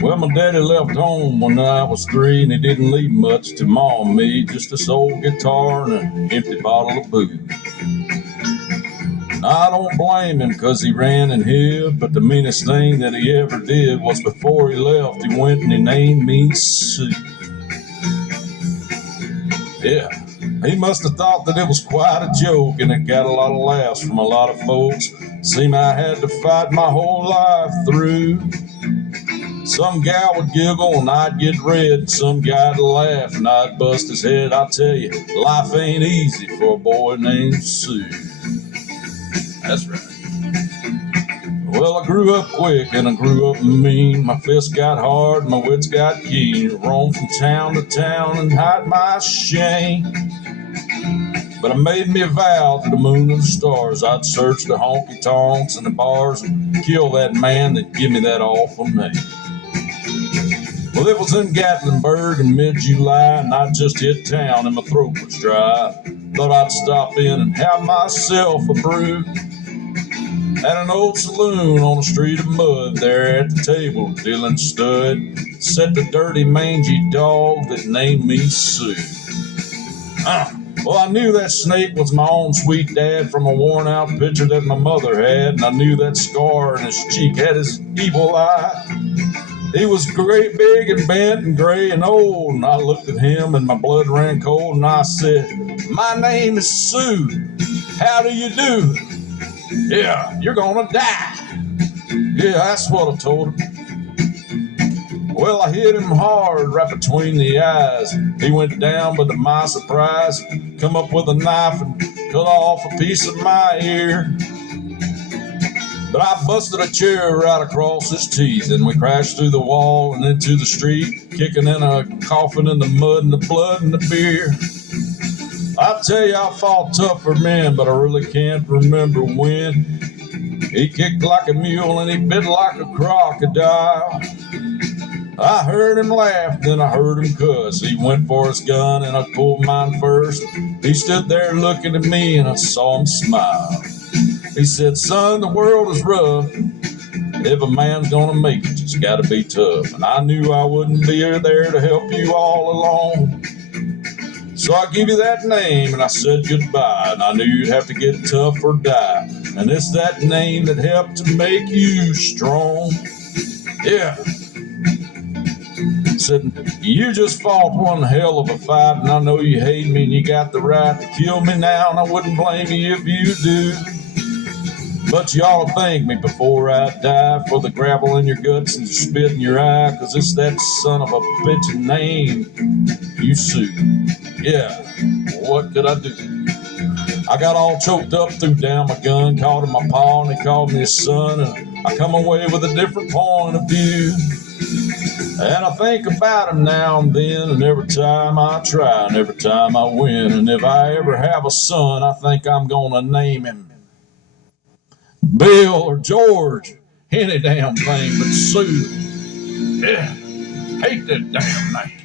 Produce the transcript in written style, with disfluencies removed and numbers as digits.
Well, my daddy left home when I was 3, and he didn't leave much to Ma and me, just this old guitar and an empty bottle of booze. I don't blame him because he ran and hid, but the meanest thing that he ever did was before he left, he went and he named me Sue. Yeah, he must have thought that it was quite a joke, and it got a lot of laughs from a lot of folks. Seemed I had to fight my whole life through. Some gal would giggle and I'd get red, and some guy'd laugh and I'd bust his head. I tell you, life ain't easy for a boy named Sue. That's right. Well, I grew up quick and I grew up mean. My fists got hard, my wits got keen. Roam from town to town and hide my shame. But I made me a vow to the moon and the stars. I'd search the honky-tonks and the bars and kill that man that give me that awful name. Well, it was in Gatlinburg in mid-July, and I just hit town and my throat was dry. Thought I'd stop in and have myself a brew at an old saloon on a street of mud. There at the table, Dylan stood, sat the dirty, mangy dog that named me Sue. Well, I knew that snake was my own sweet dad from a worn-out picture that my mother had, and I knew that scar in his cheek had his evil eye. He was great, big, and bent, and gray, and old, and I looked at him, and my blood ran cold, and I said, "My name is Sue. How do you do?" "Yeah, you're gonna die." Yeah, that's what I told him. Well, I hit him hard right between the eyes. He went down, but to my surprise, come up with a knife and cut off a piece of my ear. But I busted a chair right across his teeth, and we crashed through the wall and into the street, kicking in a coffin in the mud and the blood and the beer. I tell you, I fought tough for men, but I really can't remember when. He kicked like a mule and he bit like a crocodile. I heard him laugh, then I heard him cuss. He went for his gun and I pulled mine first. He stood there looking at me and I saw him smile. He said, "Son, the world is rough. If a man's gonna make it, it's gotta be tough." And I knew I wouldn't be there to help you all along. So I give you that name and I said goodbye. And I knew you'd have to get tough or die. And it's that name that helped to make you strong. Yeah. Said, "You just fought one hell of a fight, and I know you hate me and you got the right to kill me now, and I wouldn't blame you if you do. But you ought to thank me before I die for the gravel in your guts and the spit in your eye, 'cause it's that son of a bitch name, you Sue." Yeah, what could I do? I got all choked up, threw down my gun, called him my paw, and he called me his son, and I come away with a different point of view. And I think about him now and then, and every time I try, and every time I win, and if I ever have a son, I think I'm gonna name him Bill or George, any damn thing but Sue. Yeah, hate that damn name.